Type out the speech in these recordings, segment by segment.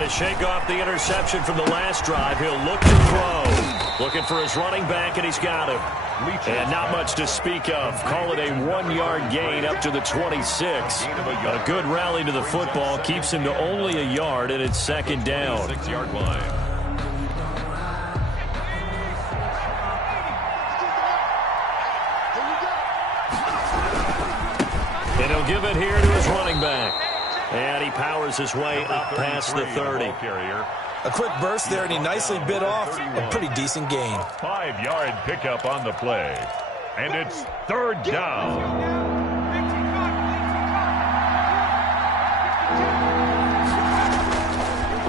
Trying to shake off the interception from the last drive. He'll look to throw. Looking for his running back, and he's got him. And not much to speak of. Call it a 1-yard gain up to the 26. A good rally to the football keeps him to only a yard, and it's second down. 6-yard line. And he'll give it here to his running back. And he powers his way up past the 30. A quick burst there, and he nicely bit off a pretty decent gain. 5-yard pickup on the play. And it's third down.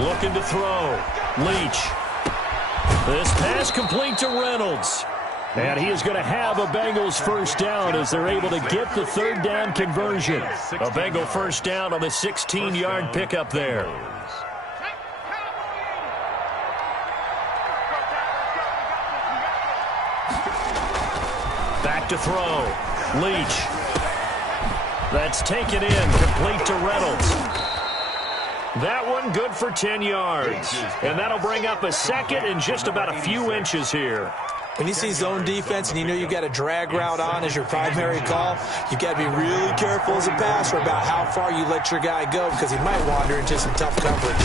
Looking to throw. Leach. This pass complete to Reynolds. And he is going to have a Bengals first down as they're able to get the third down conversion. A Bengal first down on the 16-yard pickup there. Back to throw. Leach. That's taken in, complete to Reynolds. That one good for 10 yards. And that'll bring up a second and just about a few inches here. When you see zone defense and you know you got a drag route on as your primary call, you got to be really careful as a passer about how far you let your guy go because he might wander into some tough coverage.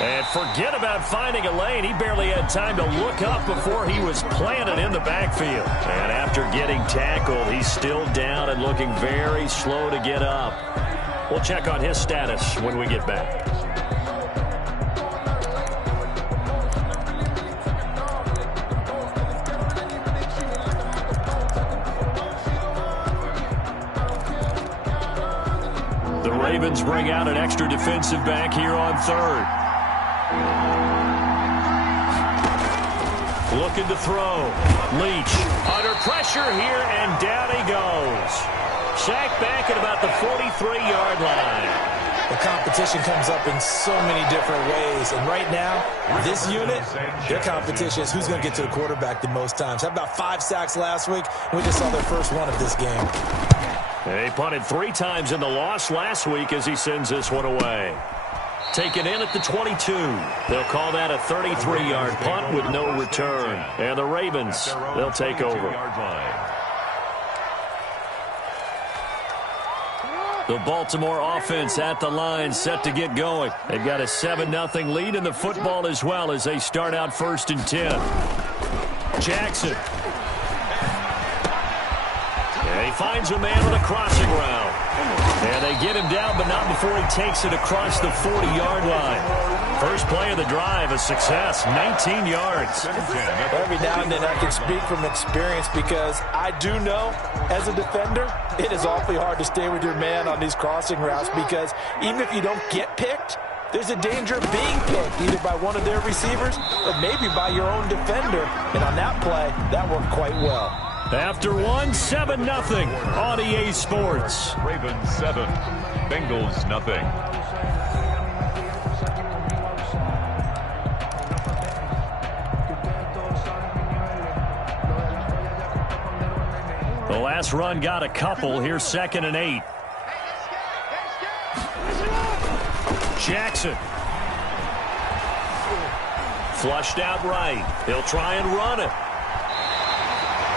And forget about finding a lane. He barely had time to look up before he was planted in the backfield. And after getting tackled, he's still down and looking very slow to get up. We'll check on his status when we get back. The Ravens bring out an extra defensive back here on third. Looking to throw. Leach under pressure here, and down he goes. Sacked back at about the 43-yard line. The competition comes up in so many different ways. And right now, this unit, their competition is who's going to get to the quarterback the most times. How about 5 sacks last week? We just saw their first one of this game. They punted 3 times in the loss last week as he sends this one away. Taken in at the 22. They'll call that a 33-yard punt with no return. And the Ravens, they'll take over. The Baltimore offense at the line, set to get going. They've got a 7-0 lead in the football as well as they start out 1st and 10. Jackson. And he finds a man on a crossing route. And they get him down, but not before he takes it across the 40-yard line. First play of the drive, a success, 19 yards. Every now and then I can speak from experience because I do know, as a defender, it is awfully hard to stay with your man on these crossing routes because even if you don't get picked, there's a danger of being picked either by one of their receivers or maybe by your own defender. And on that play, that worked quite well. After one, 7-0 on EA Sports. Ravens 7, Bengals nothing. The last run got a couple. Here's 2nd and 8. Jackson. Flushed out right. He'll try and run it.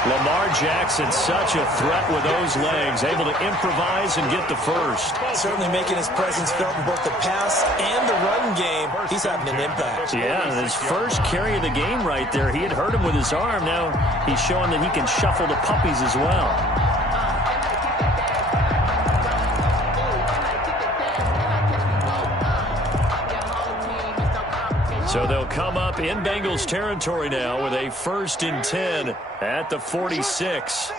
Lamar Jackson, such a threat with those legs, able to improvise and get the first. Certainly making his presence felt in both the pass and the run game. He's having an impact. Yeah, his first carry of the game right there. He had hurt him with his arm. Now he's showing that he can shuffle the puppies as well. So they'll come up in Bengals territory now with a 1st and 10 at the 46.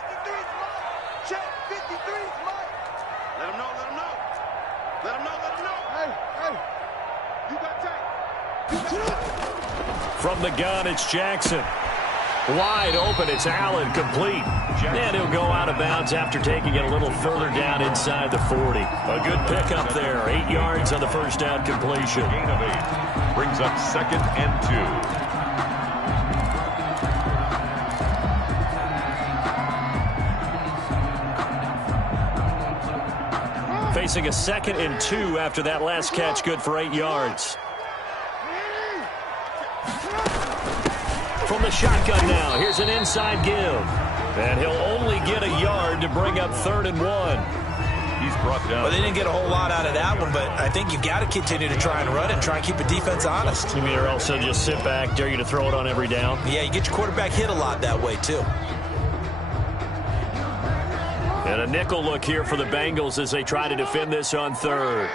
From the gun, it's Jackson. Wide open, it's Allen, complete. And he'll go out of bounds after taking it a little further down inside the 40. A good pickup there, 8 yards on the first down completion. Gain of 8. Brings up 2nd and 2. Facing a 2nd and 2 after that last catch, good for 8 yards. from the shotgun now. Here's an inside give. And he'll only get a yard to bring up 3rd and 1. He's brought down. Well, they didn't get a whole lot out of that one, but I think you got to continue to try and run it and try and keep the defense honest. You mean or else just sit back, dare you to throw it on every down? Yeah, you get your quarterback hit a lot that way, too. And a nickel look here for the Bengals as they try to defend this on 3rd.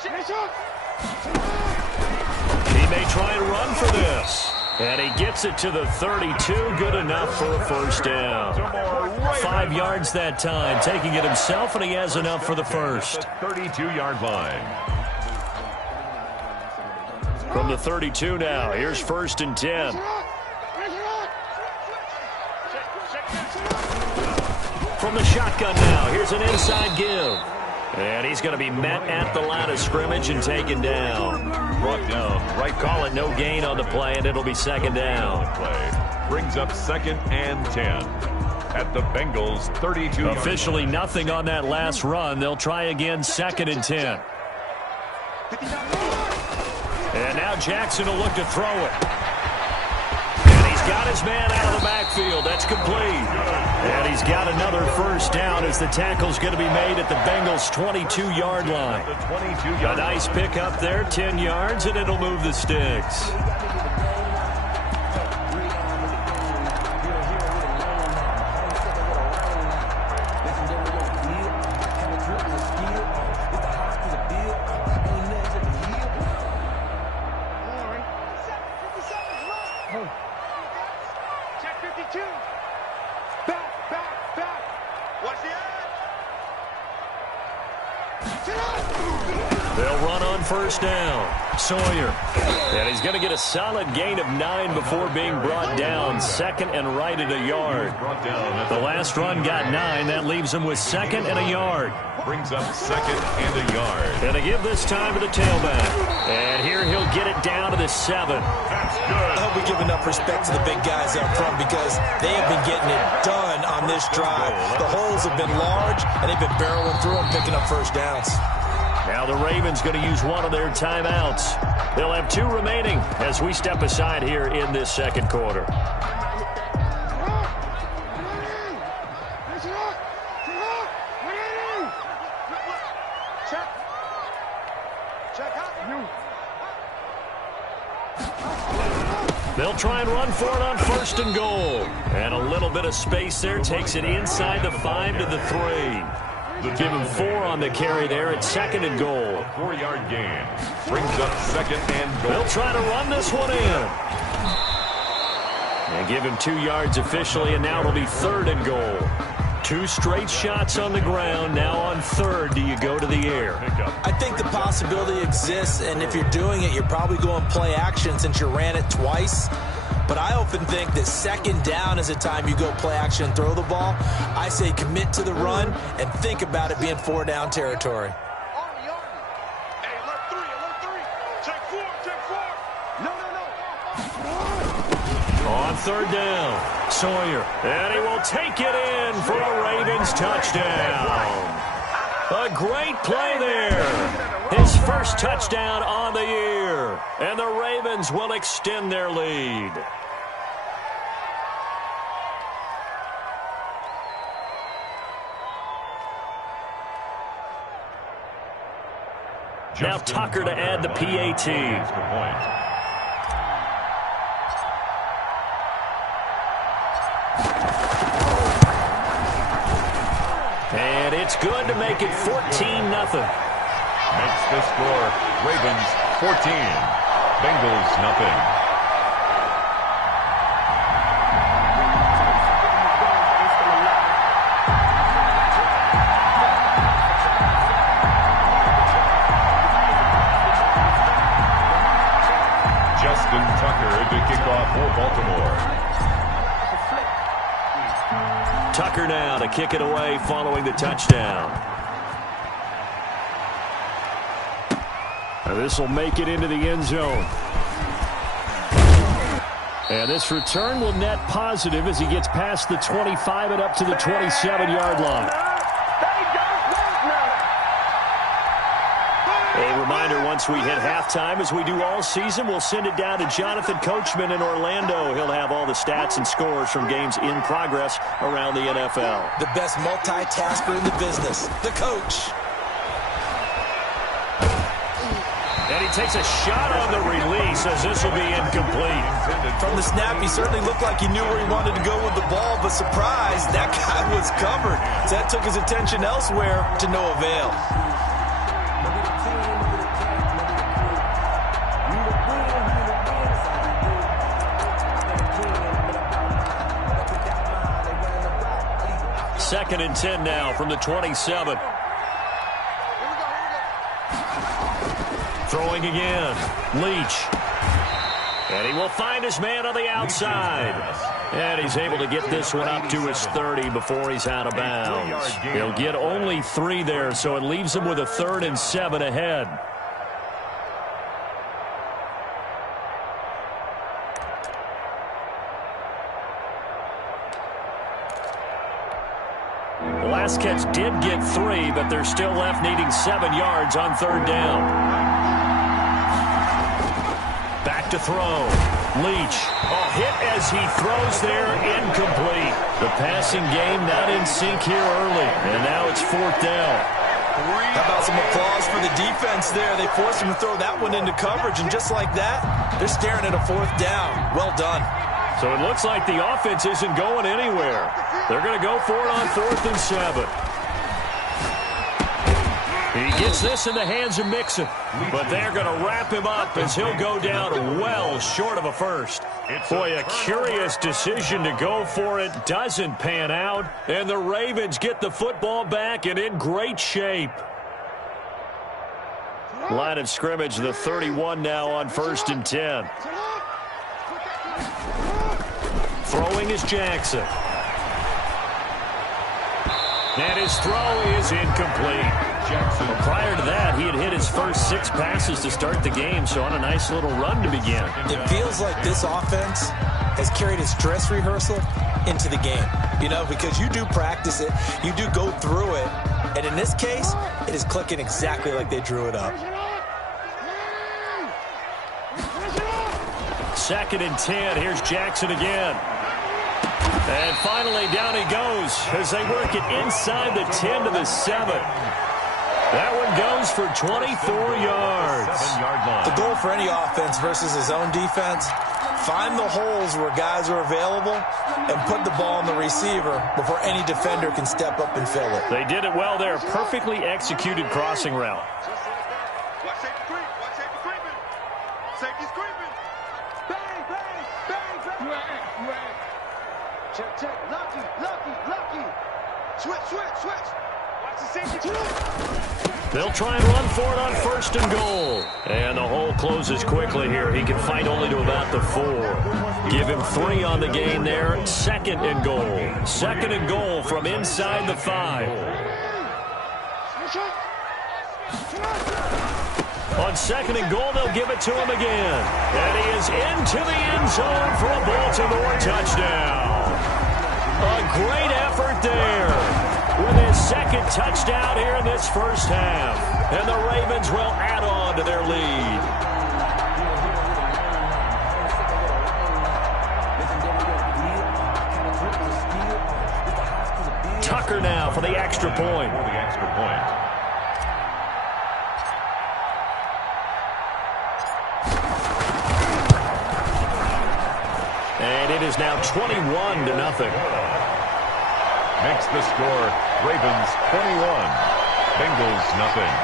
He may try and run for this. And he gets it to the 32. Good enough for a 1st down. 5 yards that time, taking it himself, and he has enough for the 1st. 32-yard line. From the 32 now, here's 1st and 10. From the shotgun now, here's an inside give. And he's going to be met at the line of scrimmage and taken down. Brought down. Right, call it no gain on the play, and it'll be 2nd down. Play brings up 2nd and 10 at the Bengals 32. Officially nothing on that last run. They'll try again, 2nd and 10. And now Jackson will look to throw it. And he's got his man out of the backfield. That's complete. And he's got another 1st down as the tackle's going to be made at the Bengals' 22-yard line. A nice pickup there, 10 yards, and it'll move the sticks. They'll run on 1st down. Sawyer. And he's going to get a solid gain of 9 before being brought down. 2nd and right at a yard. The last run got 9. That leaves him with 2nd and a yard. Brings up 2nd and a yard. And they give this time to the tailback. And here he'll get it down to the 7. That's good. I hope we give enough respect to the big guys up front because they have been getting it done on this drive. The holes have been large, and they've been barreling through them, picking up 1st downs. Now the Ravens going to use one of their timeouts. They'll have 2 remaining as we step aside here in this 2nd quarter. They'll try and run for it on 1st and goal. And a little bit of space there takes it inside the 5 to the 3. Give him 4 on the carry there at 2nd and goal. 4-yard gain. Brings up 2nd and goal. They'll try to run this one in. And give him 2 yards officially, and now it'll be 3rd and goal. 2 straight shots on the ground. Now on 3rd, do you go to the air? I think the possibility exists, and if you're doing it, you're probably going play action since you ran it twice. But I often think that 2nd down is the time you go play action and throw the ball. I say commit to the run and think about it being 4-down territory. Hey, alert 3. Check 4. No. On 3rd down, Sawyer. And he will take it in for a Ravens touchdown. A great play there. His 1st touchdown on the year. And the Ravens will extend their lead. Now Tucker to add the PAT. And it's good to make it 14-0. Makes the score Ravens 14, Bengals nothing. Justin Tucker to kick off for Baltimore. Tucker now to kick it away following the touchdown. Now this will make it into the end zone. And this return will net positive as he gets past the 25 and up to the 27-yard line. A reminder once once we hit halftime, as we do all season, we'll send it down to Jonathan Coachman in Orlando. He'll have all the stats and scores from games in progress around the NFL. The best multitasker in the business, the coach. And he takes a shot on the release, as this will be incomplete. From the snap, he certainly looked like he knew where he wanted to go with the ball, but surprise, that guy was covered. So that took his attention elsewhere to no avail. Second and 10 now from the 27. Throwing again. Leach. And he will find his man on the outside. And he's able to get this one up to his 30 before he's out of bounds. He'll get only 3 there, so it leaves him with a 3rd and 7 ahead. The last catch did get 3, but they're still left needing 7 yards on 3rd down. Back to throw. Leach. Oh, hit as he throws there, incomplete. The passing game not in sync here early, and now it's 4th down. How about some applause for the defense there? They forced him to throw that one into coverage, and just like that, they're staring at a 4th down. Well done. So it looks like the offense isn't going anywhere. They're going to go for it on 4th and 7. He gets this in the hands of Mixon, but they're going to wrap him up as he'll go down well short of a first. Boy, a curious decision to go for it. Doesn't pan out, and the Ravens get the football back and in great shape. Line of scrimmage, the 31 now on 1st and 10. Throwing is Jackson. And his throw is incomplete. Well, prior to that, he had hit his first 6 passes to start the game, so on a nice little run to begin. It feels like this offense has carried its dress rehearsal into the game, you know, because you do practice it, you do go through it, and in this case, it is clicking exactly like they drew it up. 2nd and 10, here's Jackson again. And finally, down he goes as they work it inside the 10 to the 7. That one goes for 24 yards. The goal for any offense versus his own defense, find the holes where guys are available and put the ball on the receiver before any defender can step up and fill it. They did it well there. Perfectly executed crossing route. Watch safety creep. Watch safety creeping. Safety's creeping. Bang, bang, bang, bang. Check, check. Lucky, lucky, lucky. Switch, switch, switch. Watch the safety creep. They'll try and run for it on 1st and goal. And the hole closes quickly here. He can fight only to about the 4. Give him 3 on the gain there. 2nd and goal. 2nd and goal from inside the 5. On 2nd and goal, they'll give it to him again. And he is into the end zone for a Baltimore touchdown. A great effort there. With his 2nd touchdown here in this first half. And the Ravens will add on to their lead. Tucker now for the extra point. And it is now 21-0. Makes the score Ravens 21, Bengals nothing.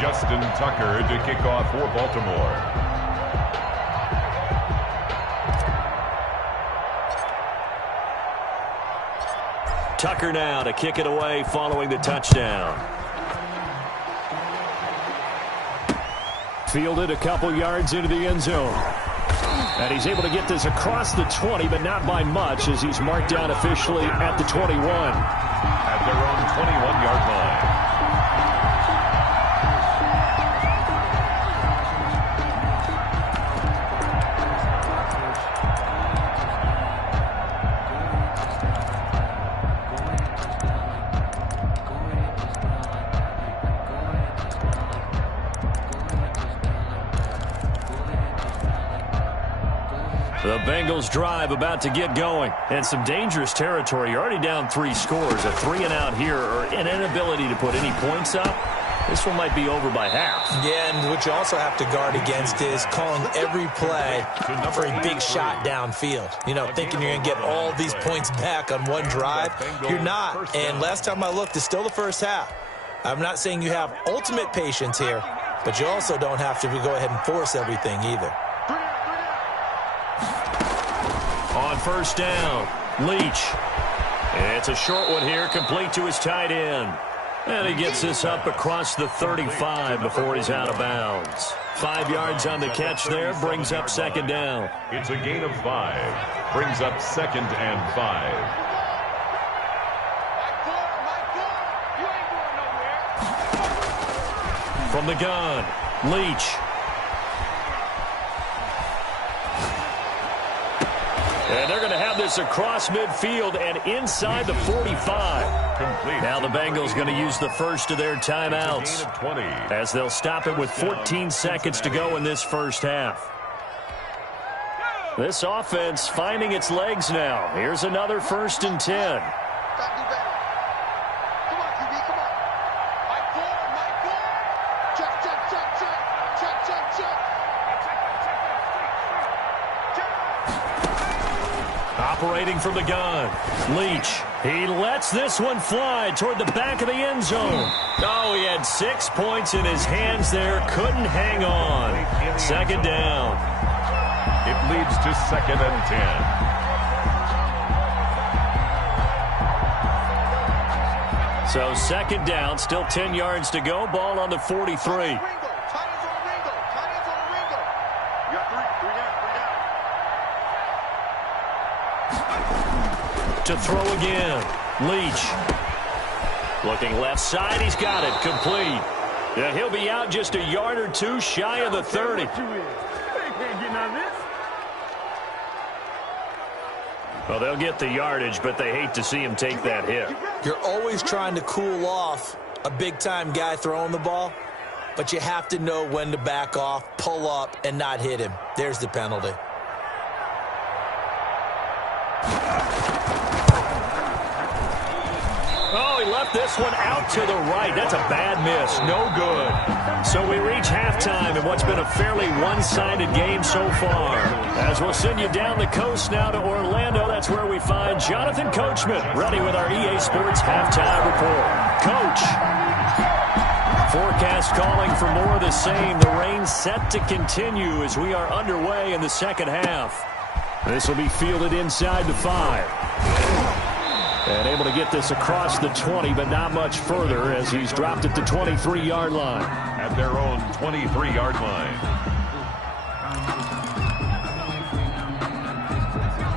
Justin Tucker to kick off for Baltimore. Tucker now to kick it away following the touchdown. Fielded a couple yards into the end zone. And he's able to get this across the 20, but not by much, as he's marked down officially at the 21. At their own 21-yard line. The Bengals drive about to get going. And some dangerous territory. You're already down 3 scores. A 3-and-out here, or an inability to put any points up. This one might be over by half. Yeah, and what you also have to guard against is calling every play for a big shot downfield. You know, thinking you're going to get all these points back on one drive. You're not. And last time I looked, it's still the first half. I'm not saying you have ultimate patience here, but you also don't have to go ahead and force everything either. On first down, Leach. It's a short one here, complete to his tight end. And he gets this up across the 35 before he's out of bounds. 5 yards on the catch there, brings up second down. It's a gain of 5, brings up 2nd and 5. From the gun, Leach. And they're going to have this across midfield and inside the 45. Complete. Now the Bengals going to use the first of their timeouts, as they'll stop it with 14 seconds to go in this first half. This offense finding its legs now. Here's another 1st and 10. Operating from the gun, Leach. He lets this one fly toward the back of the end zone. Oh, he had 6 points in his hands there. Couldn't hang on. Second down. It leads to 2nd and 10. So second down, still 10 yards to go. Ball on the 43. To throw again, Leach. Looking left side, he's got it, complete. Yeah, he'll be out just a yard or 2 shy of the 30. Well, they'll get the yardage, but they hate to see him take that hit. You're always trying to cool off a big-time guy throwing the ball, but you have to know when to back off, pull up, and not hit him. There's the penalty. Oh, he left this one out to the right. That's a bad miss. No good. So we reach halftime in what's been a fairly one-sided game so far. As we'll send you down the coast now to Orlando, that's where we find Jonathan Coachman, ready with our EA Sports Halftime Report. Coach. Forecast calling for more of the same. The rain set to continue as we are underway in the second half. This will be fielded inside the 5. And able to get this across the 20, but not much further as he's dropped at the 23-yard line. At their own 23-yard line.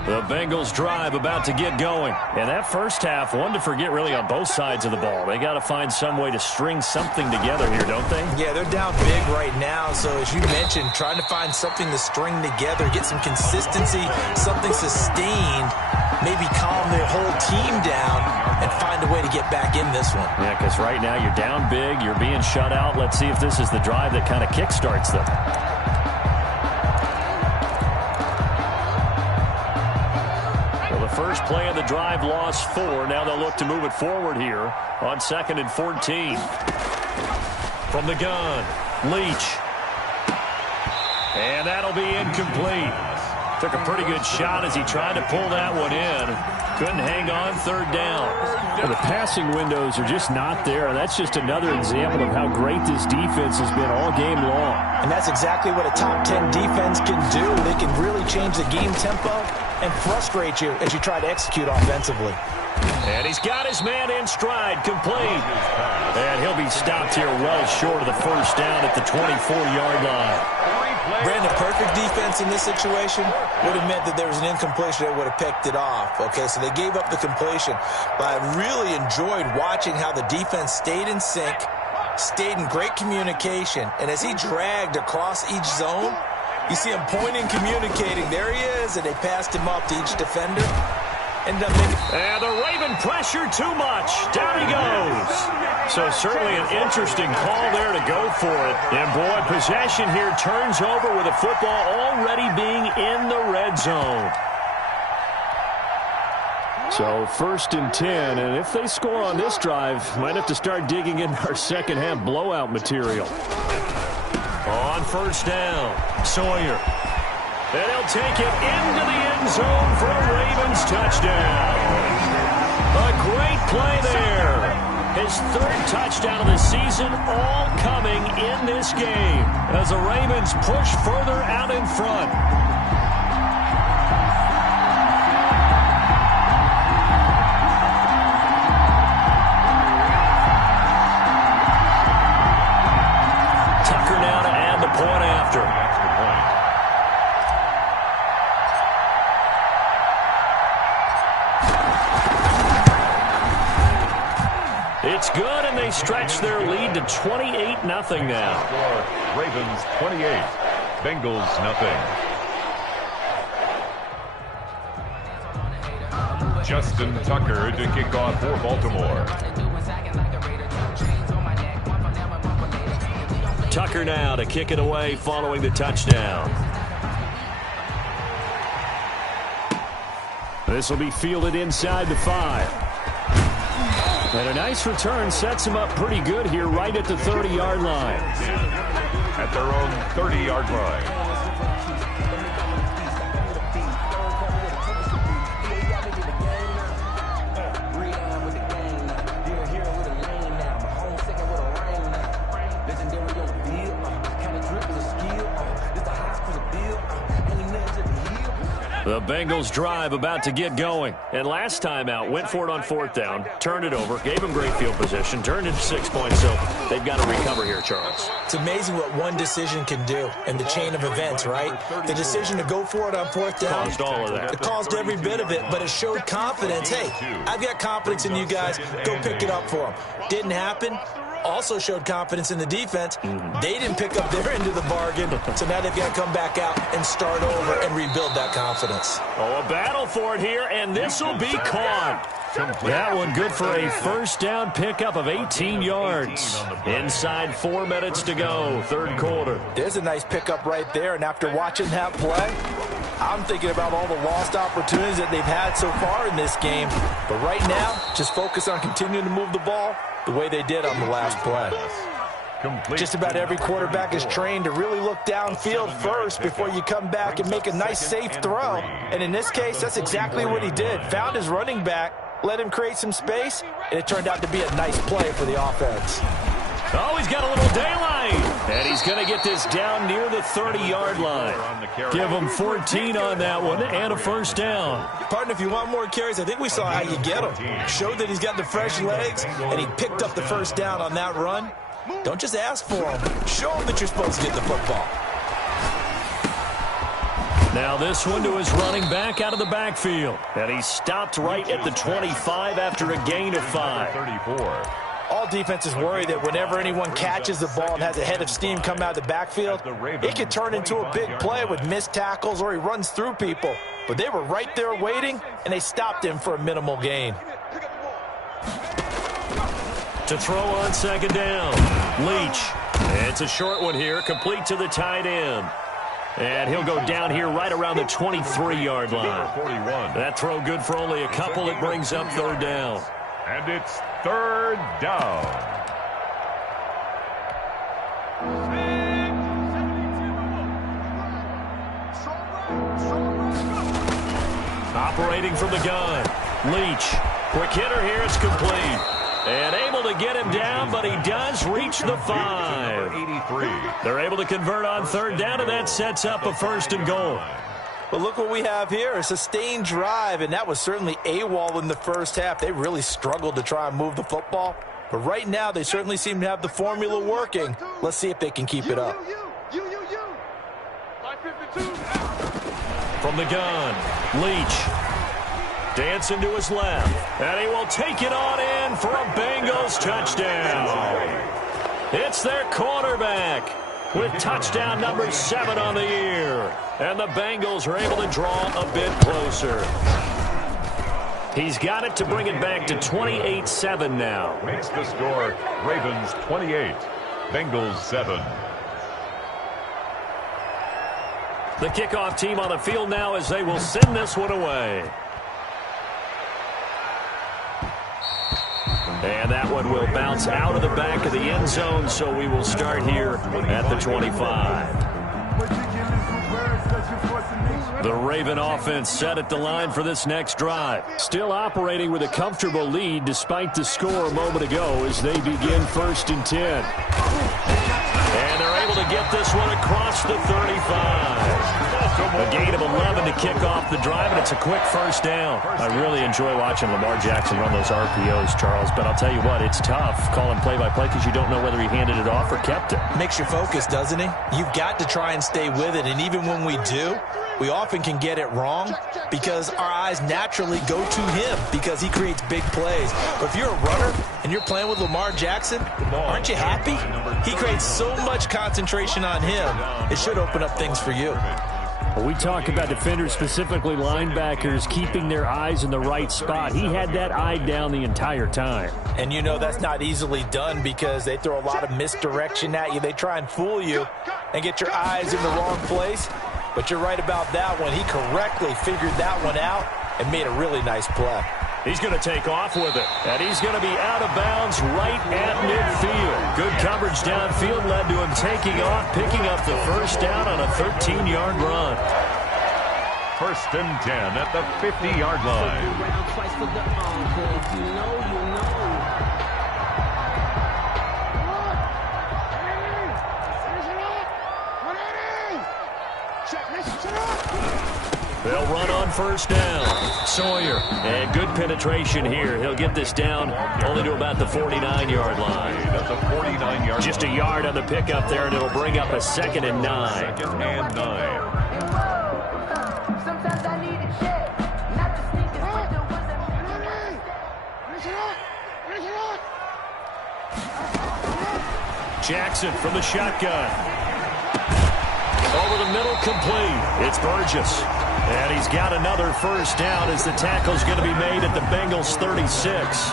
The Bengals drive about to get going. And that first half, one to forget really on both sides of the ball. They got to find some way to string something together here, don't they? Yeah, they're down big right now. So as you mentioned, trying to find something to string together, get some consistency, something sustained, maybe calm their whole team down and find a way to get back in this one. Yeah, because right now you're down big, you're being shut out. Let's see if this is the drive that kind of kickstarts them. First play of the drive, lost 4. Now they'll look to move it forward here on 2nd and 14. From the gun, Leach. And that'll be incomplete. Took a pretty good shot as he tried to pull that one in. Couldn't hang on, 3rd down. The passing windows are just not there. That's just another example of how great this defense has been all game long. And that's exactly what a top 10 defense can do. They can really change the game tempo and frustrate you as you try to execute offensively. And he's got his man in stride, complete. And he'll be stopped here well short of the first down at the 24-yard line. Brandon, perfect defense in this situation would have meant that there was an incompletion. They would have picked it off. Okay, so they gave up the completion. But I really enjoyed watching how the defense stayed in sync, stayed in great communication, and as he dragged across each zone, you see him pointing, communicating. There he is, and they passed him up to each defender. Ended up making... And the Raven pressure too much. Down he goes. So certainly an interesting call there to go for it. And boy, possession here turns over with the football already being in the red zone. So 1st and 10, and if they score on this drive, might have to start digging in our second half blowout material. On 1st down, Sawyer. And he'll take it into the end zone for a Ravens touchdown. A great play there. His 3rd touchdown of the season, all coming in this game as the Ravens push further out in front. Tucker now to add the point after. It's good, and they stretch their lead to 28-0 now. Ravens 28, Bengals nothing. Justin Tucker to kick off for Baltimore. Tucker now to kick it away following the touchdown. This will be fielded inside the 5. And a nice return sets him up pretty good here right at the 30-yard line. At their own 30-yard line. The Bengals drive about to get going. And last time out, went for it on 4th down, turned it over, gave him great field position, turned it to 6 points. So they've got to recover here, Charles. It's amazing what one decision can do in the chain of events, right? The decision to go for it on 4th down. Caused all of that. It caused every bit of it, but it showed confidence. Hey, I've got confidence in you guys. Go pick it up for them. Didn't happen. Also showed confidence in the defense. They didn't pick up their end of the bargain, so now they've got to come back out and start over and rebuild that confidence. Oh, a battle for it here, and this will be caught. That one good for a 1st down pickup of 18 yards. Inside 4 minutes to go, 3rd quarter. There's a nice pickup right there, and after watching that play, I'm thinking about all the lost opportunities that they've had so far in this game. But right now, just focus on continuing to move the ball the way they did on the last play. Just about every quarterback is trained to really look downfield first before you come back and make a nice, safe throw. And in this case, that's exactly what he did. Found his running back, let him create some space, and it turned out to be a nice play for the offense. Oh, he's got a little daylight. And he's going to get this down near the 30-yard line. Give him 14 on that one and a 1st down. Partner, if you want more carries, I think we saw how you get him. Showed that he's got the fresh legs, and he picked up the 1st down on that run. Don't just ask for him. Show him that you're supposed to get the football. Now this one to his running back out of the backfield. And he stopped right at the 25 after a gain of 5. 34. All defenses worry that whenever anyone catches the ball and has a head of steam come out of the backfield, it could turn into a big play with missed tackles or he runs through people. But they were right there waiting, and they stopped him for a minimal gain. To throw on 2nd down, Leach. It's a short one here, complete to the tight end. And he'll go down here right around the 23-yard line. 41. That throw good for only a couple. It brings up 3rd down. And it's 3rd down. Operating from the gun. Leach. Quick hitter here. It's complete. And able to get him down, but he does reach the 5. 83. They're able to convert on 3rd down, and that sets up a 1st and goal. But look what we have here, a sustained drive, and that was certainly AWOL in the 1st half. They really struggled to try and move the football. But right now, they certainly seem to have the formula working. Let's see if they can keep it up. From the gun, Leach. Dancing to his left. And he will take it on in for a Bengals touchdown. It's their quarterback with touchdown number 7 on the year. And the Bengals are able to draw a bit closer. He's got it to bring it back to 28-7 now. Makes the score Ravens 28, Bengals 7. The kickoff team on the field now as they will send this one away. And that one will bounce out of the back of the end zone, so we will start here at the 25. The Raven offense set at the line for this next drive. Still operating with a comfortable lead despite the score a moment ago as they begin 1st and 10. And they're able to get this one across the 35. A gain of 11 to kick off the drive, and it's a quick first down. I really enjoy watching Lamar Jackson run those RPOs, Charles, but I'll tell you what, it's tough calling play-by-play because you don't know whether he handed it off or kept it. Makes you focus, doesn't he? You've got to try and stay with it, and even when we do, we often can get it wrong because our eyes naturally go to him because he creates big plays. But if you're a runner and you're playing with Lamar Jackson, aren't you happy? He creates so much concentration on him. It should open up things for you. We talk about defenders, specifically linebackers, keeping their eyes in the right spot. He had that eye down the entire time. And you know that's not easily done because they throw a lot of misdirection at you. They try and fool you and get your eyes in the wrong place. But you're right about that one. He correctly figured that one out and made a really nice play. He's going to take off with it, and he's going to be out of bounds right at midfield. Good coverage downfield led to him taking off, picking up the first down on a 13-yard run. 1st and 10 at the 50-yard line. They'll run on 1st down. Sawyer, and good penetration here. He'll get this down only to about the 49-yard line. That's a 49-yard. Just a yard on the pickup there, and it'll bring up a 2nd and 9. 2nd and 9. Sometimes I need a check, not the sneakers, but the ones that Jackson from the shotgun. Over the middle, complete. It's Burgess. And he's got another first down as the tackle's going to be made at the Bengals 36.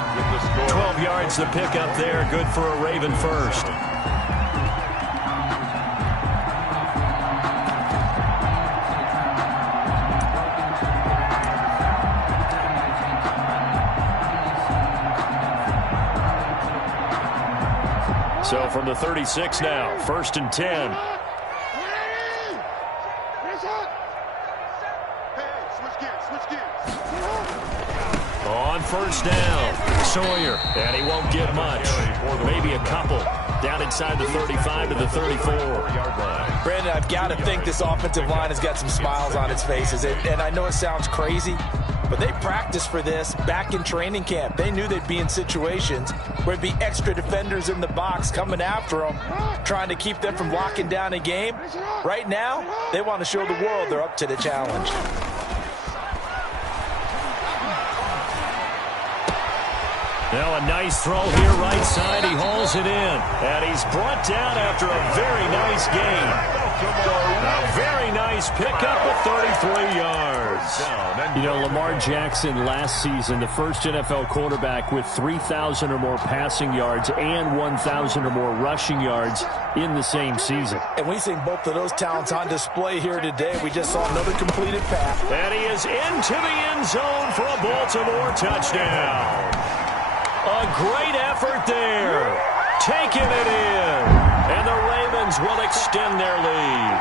12 yards to pick up there. Good for a Raven first. So from the 36 now, 1st and 10. On 1st down, Sawyer, and he won't get much. Maybe a couple. Down inside the 35 to the 34-yard line. Brandon, I've got to think this offensive line has got some smiles on its faces. And I know it sounds crazy, but they practiced for this back in training camp. They knew they'd be in situations where there'd be extra defenders in the box coming after them, trying to keep them from locking down a game. Right now, they want to show the world they're up to the challenge. Now a nice throw here right side. He hauls it in. And he's brought down after a very nice gain. A very nice pickup of 33 yards. You know, Lamar Jackson last season, the first NFL quarterback with 3,000 or more passing yards and 1,000 or more rushing yards in the same season. And we've seen both of those talents on display here today. We just saw another completed pass. And he is into the end zone for a Baltimore touchdown. A great effort there. Taking it in. And the Ravens will extend their lead.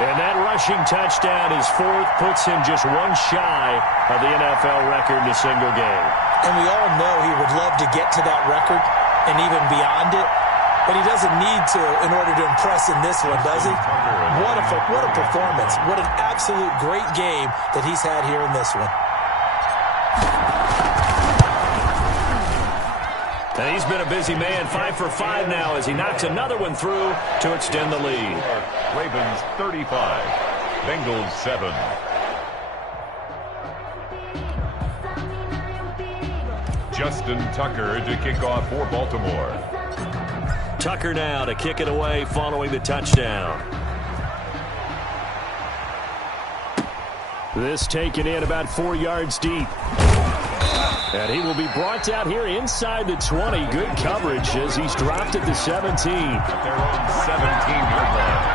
And that rushing touchdown is 4th, puts him just one shy of the NFL record in a single game. And we all know he would love to get to that record and even beyond it. But he doesn't need to in order to impress in this one, does he? What a performance. What an absolute great game that he's had here in this one. And he's been a busy man, 5 for 5 now as he knocks another one through to extend the lead. Ravens 35, Bengals 7. Justin Tucker to kick off for Baltimore. Tucker now to kick it away following the touchdown. This taken in about 4 yards deep. And he will be brought down here inside the 20. Good coverage as he's dropped at the 17. At their own 17-yard line.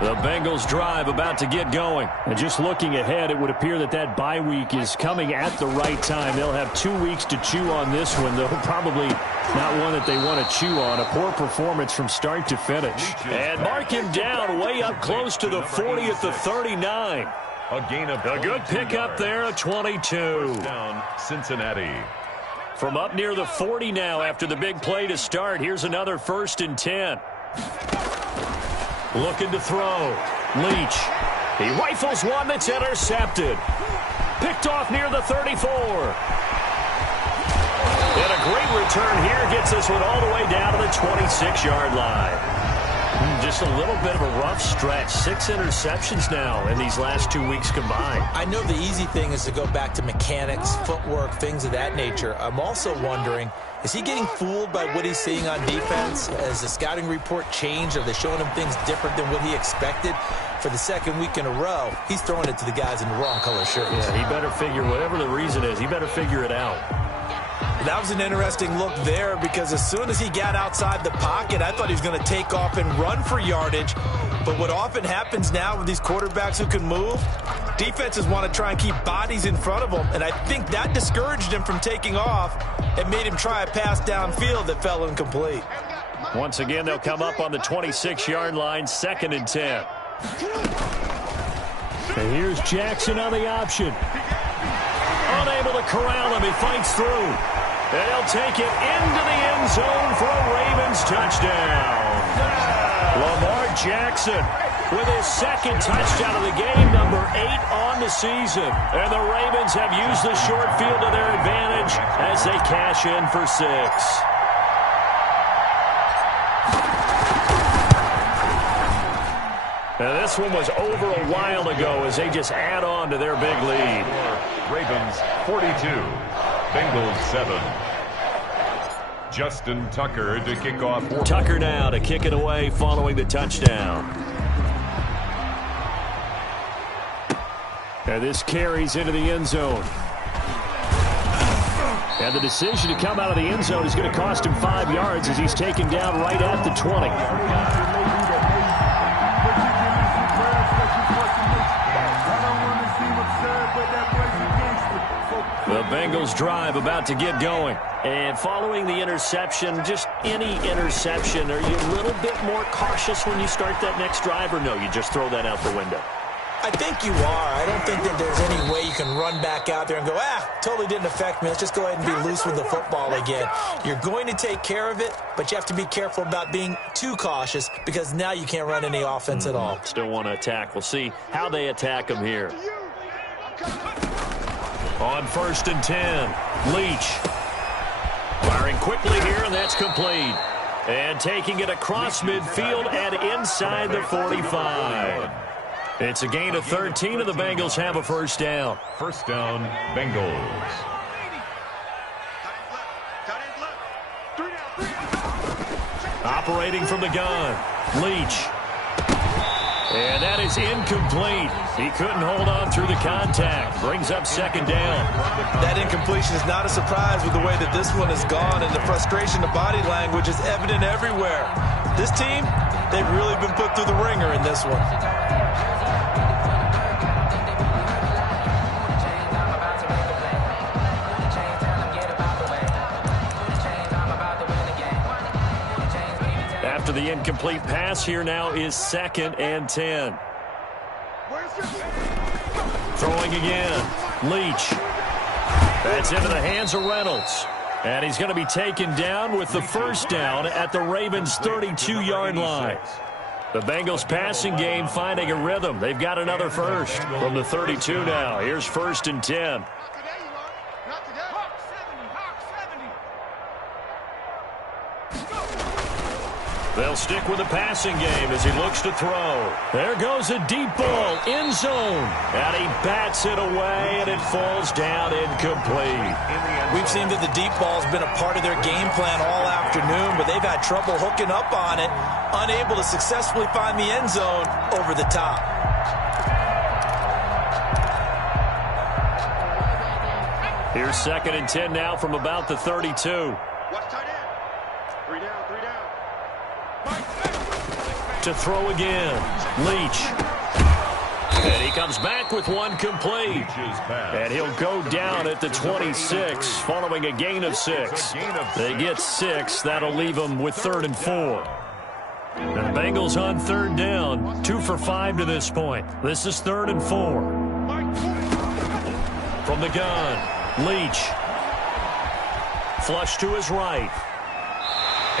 The Bengals drive about to get going. And just looking ahead, it would appear that that bye week is coming at the right time. They'll have 2 weeks to chew on this one, though probably not one that they want to chew on. A poor performance from start to finish. And mark him down way up close to the 40 at the 39. A gain of a good pickup there, a 22. Down Cincinnati. From up near the 40 now after the big play to start. Here's another 1st and 10. Looking to throw. Leach. He rifles one that's intercepted. Picked off near the 34. And a great return here gets this one all the way down to the 26-yard line. Just a little bit of a rough stretch. 6 interceptions now in these last 2 weeks combined. I know the easy thing is to go back to mechanics, footwork, things of that nature. I'm also wondering, is he getting fooled by what he's seeing on defense? Has the scouting report changed? Are they showing him things different than what he expected? For the 2nd week in a row, he's throwing it to the guys in the wrong color shirts. Yeah, he better figure, whatever the reason is, he better figure it out. That was an interesting look there because as soon as he got outside the pocket, I thought he was going to take off and run for yardage. But what often happens now with these quarterbacks who can move, defenses want to try and keep bodies in front of them, and I think that discouraged him from taking off and made him try a pass downfield that fell incomplete. Once again, they'll come up on the 26-yard line, 2nd and 10. And here's Jackson on the option. Unable to corral him, he fights through. And he'll take it into the end zone for a Ravens touchdown. Lamar Jackson with his 2nd touchdown of the game, number 8 on the season. And the Ravens have used the short field to their advantage as they cash in for 6. And this one was over a while ago as they just add on to their big lead. Ravens 42, Bengals 7. Justin Tucker to kick off. Tucker now to kick it away following the touchdown. And this carries into the end zone. And the decision to come out of the end zone is going to cost him 5 yards as he's taken down right at the 20. The Bengals drive about to get going. And following the interception, just any interception, are you a little bit more cautious when you start that next drive, or no, you just throw that out the window? I think you are. I don't think that there's any way you can run back out there and go, totally didn't affect me. Let's just go ahead and be loose with the football again. You're going to take care of it, but you have to be careful about being too cautious because now you can't run any offense at all. Still want to attack. We'll see how they attack him here. On 1st and 10, Leach. Firing quickly here, and that's complete. And taking it across midfield and inside the 45. It's a gain of 13, and the Bengals have a 1st down. 1st down, Bengals. Operating from the gun, Leach. And that is incomplete. He couldn't hold on through the contact. Brings up 2nd down. That incompletion is not a surprise with the way that this one has gone, and the frustration of body language is evident everywhere. This team, they've really been put through the ringer in this one. After the incomplete pass, here now is 2nd and 10. Throwing again. Leach. That's into the hands of Reynolds. And he's going to be taken down with the 1st down at the Ravens' 32-yard line. The Bengals passing game finding a rhythm. They've got another 1st from the 32 now. Here's 1st and 10. They'll stick with the passing game as he looks to throw. There goes a deep ball, end zone. And he bats it away, and it falls down incomplete. We've seen that the deep ball's been a part of their game plan all afternoon, but they've had trouble hooking up on it, unable to successfully find the end zone over the top. Here's 2nd and 10 now from about the 32. Watch tight end. 3 down, 3 down. To throw again. Leach. And he comes back with one complete. And he'll go down at the 26 following a gain of 6. They get 6. That'll leave them with 3rd and 4. And the Bengals on 3rd down. 2 for 5 to this point. This is 3rd and 4. From the gun. Leach. Flush to his right.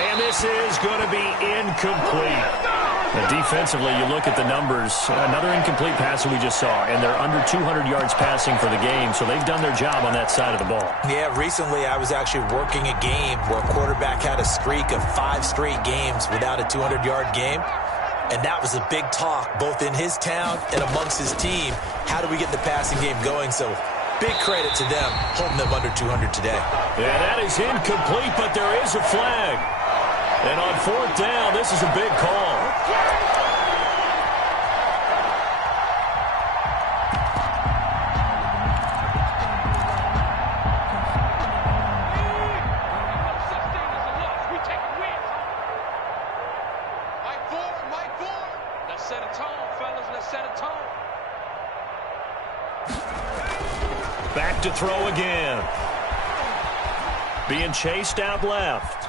And this is going to be incomplete. And defensively, you look at the numbers. Another incomplete pass that we just saw, and they're under 200 yards passing for the game, so they've done their job on that side of the ball. Yeah, recently I was actually working a game where a quarterback had a streak of 5 straight games without a 200-yard game, and that was a big talk both in his town and amongst his team. How do we get the passing game going? So big credit to them holding them under 200 today. Yeah, that is incomplete, but there is a flag. And on 4th down, this is a big call. Let's set a tone, fellas. Let's set a tone. Back to throw again. Being chased out left.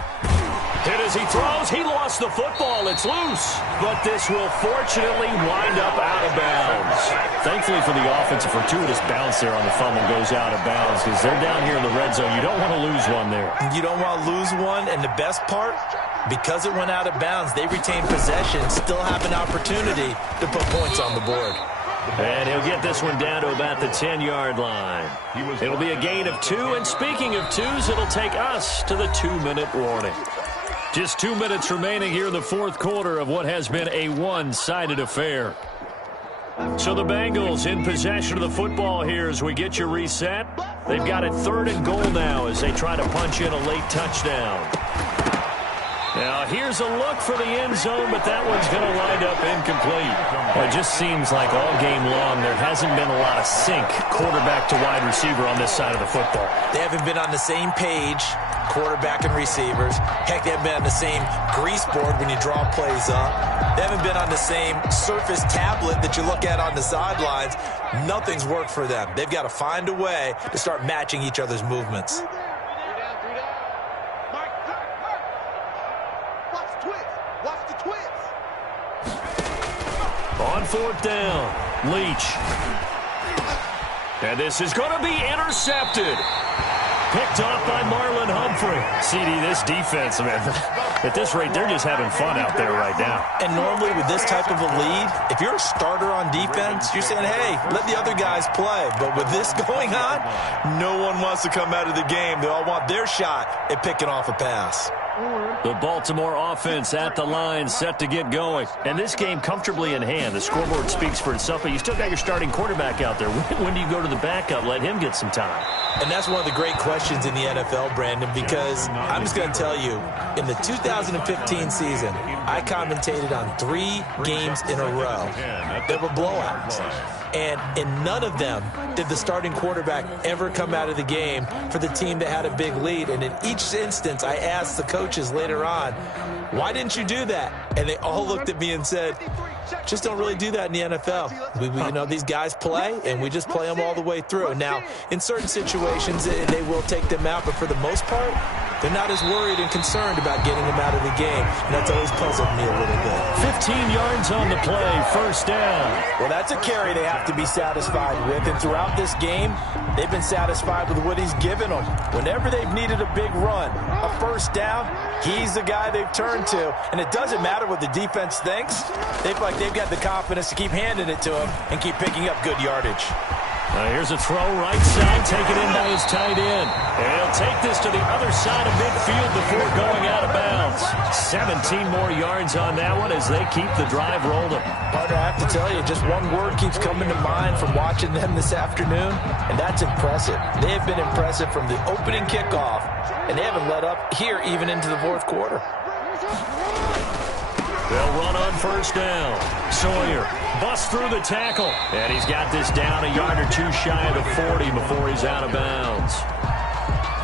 Hit as he throws. He lost the football. It's loose. But this will fortunately wind up out of bounds. Thankfully for the offense, a fortuitous bounce there on the fumble goes out of bounds because they're down here in the red zone. You don't want to lose one there. You don't want to lose one, and the best part, because it went out of bounds, they retain possession, still have an opportunity to put points on the board. And he'll get this one down to about the 10-yard line. It'll be a gain of 2, and speaking of 2s, it'll take us to the 2-minute warning. Just 2 minutes remaining here in the 4th quarter of what has been a one-sided affair. So the Bengals in possession of the football here as we get you reset. They've got it 3rd and goal now as they try to punch in a late touchdown. Now, here's a look for the end zone, but that one's going to wind up incomplete. Well, it just seems like all game long there hasn't been a lot of sync quarterback to wide receiver on this side of the football. They haven't been on the same page, quarterback and receivers. Heck, they haven't been on the same grease board when you draw plays up. They haven't been on the same Surface tablet that you look at on the sidelines. Nothing's worked for them. They've got to find a way to start matching each other's movements. On 4th down, Leach. And this is going to be intercepted. Picked off by Marlon Humphrey. CD, this defense, man, at this rate, they're just having fun out there right now. And normally with this type of a lead, if you're a starter on defense, you're saying, hey, let the other guys play. But with this going on, no one wants to come out of the game. They all want their shot at picking off a pass. The Baltimore offense at the line, set to get going. And this game comfortably in hand. The scoreboard speaks for itself, but you still got your starting quarterback out there. When do you go to the backup? Let him get some time. And that's one of the great questions in the NFL, Brandon, because I'm just going to tell you, in the 2015 season, I commentated on 3 games in a row that were blowouts. And in none of them did the starting quarterback ever come out of the game for the team that had a big lead. And in each instance, I asked the coaches later on, why didn't you do that? And they all looked at me and said, just don't really do that in the NFL. You know, these guys play, and we just play them all the way through. Now, in certain situations, they will take them out, but for the most part, they're not as worried and concerned about getting them out of the game, and that's always puzzled me a little bit. 15 yards on the play, 1st down. Well, that's a carry they have to be satisfied with, and throughout this game, they've been satisfied with what he's given them. Whenever they've needed a big run, a 1st down, he's the guy they've turned to, and it doesn't matter what the defense thinks. They've got the confidence to keep handing it to him and keep picking up good yardage. Here's a throw right side, taken in by his tight end. And he'll take this to the other side of midfield before going out of bounds. 17 more yards on that one as they keep the drive rolling. Partner, I have to tell you, just one word keeps coming to mind from watching them this afternoon, and that's impressive. They have been impressive from the opening kickoff, and they haven't let up here even into the fourth quarter. They'll run on first down. Sawyer busts through the tackle. And he's got this down a yard or two shy of the 40 before he's out of bounds.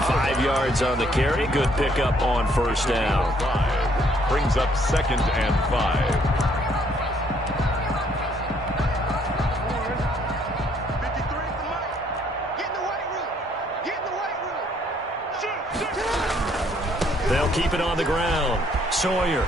5 yards on the carry. Good pickup on first down. Brings up 2nd and 5. 53 for Mike. Get in the weight room. Get in the weight room. They'll keep it on the ground. Sawyer.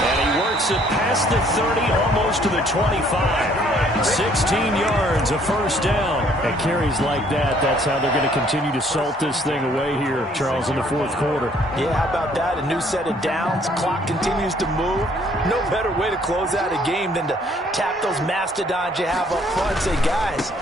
And he works it past the 30, almost to the 25. 16 yards, a first down. At carries like that, that's how they're going to continue to salt this thing away here, Charles, in the fourth quarter. Yeah, how about that? A new set of downs. Clock continues to move. No better way to close out a game than to tap those mastodons you have up front and say, guys,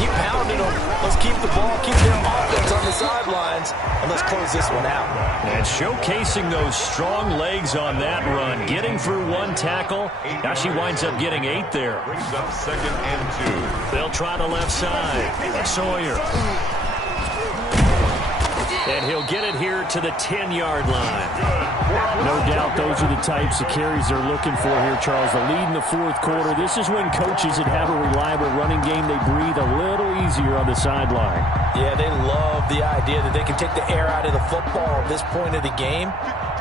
keep pounding them. Let's keep the ball, keep their offense on the sidelines, and let's close this one out. And showcasing those strong legs on that run, getting through one tackle. Now she winds up getting 8 there. Brings up 2nd and 2. They'll try the left side. Sawyer. And he'll get it here to the 10-yard line. No doubt those are the types of carries they're looking for here, Charles. The lead in the fourth quarter. This is when coaches that have a reliable running game, they breathe a little easier on the sideline. Yeah, they love the idea that they can take the air out of the football at this point of the game.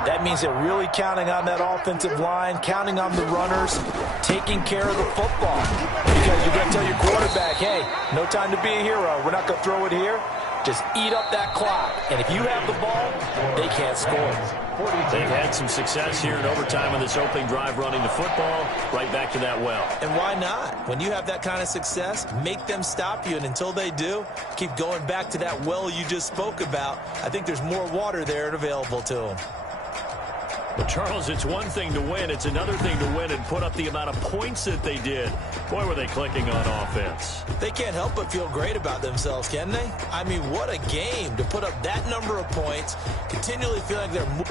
That means they're really counting on that offensive line, counting on the runners, taking care of the football. Because you're going to tell your quarterback, hey, no time to be a hero. We're not going to throw it here. Just eat up that clock. And if you have the ball, they can't score. They've had some success here in overtime on this opening drive running the football. Right back to that well. And why not? When you have that kind of success, make them stop you. And until they do, keep going back to that well you just spoke about. I think there's more water there available to them. But, Charles, it's one thing to win. It's another thing to win and put up the amount of points that they did. Boy, were they clicking on offense. They can't help but feel great about themselves, can they? I mean, what a game to put up that number of points, continually feeling like they're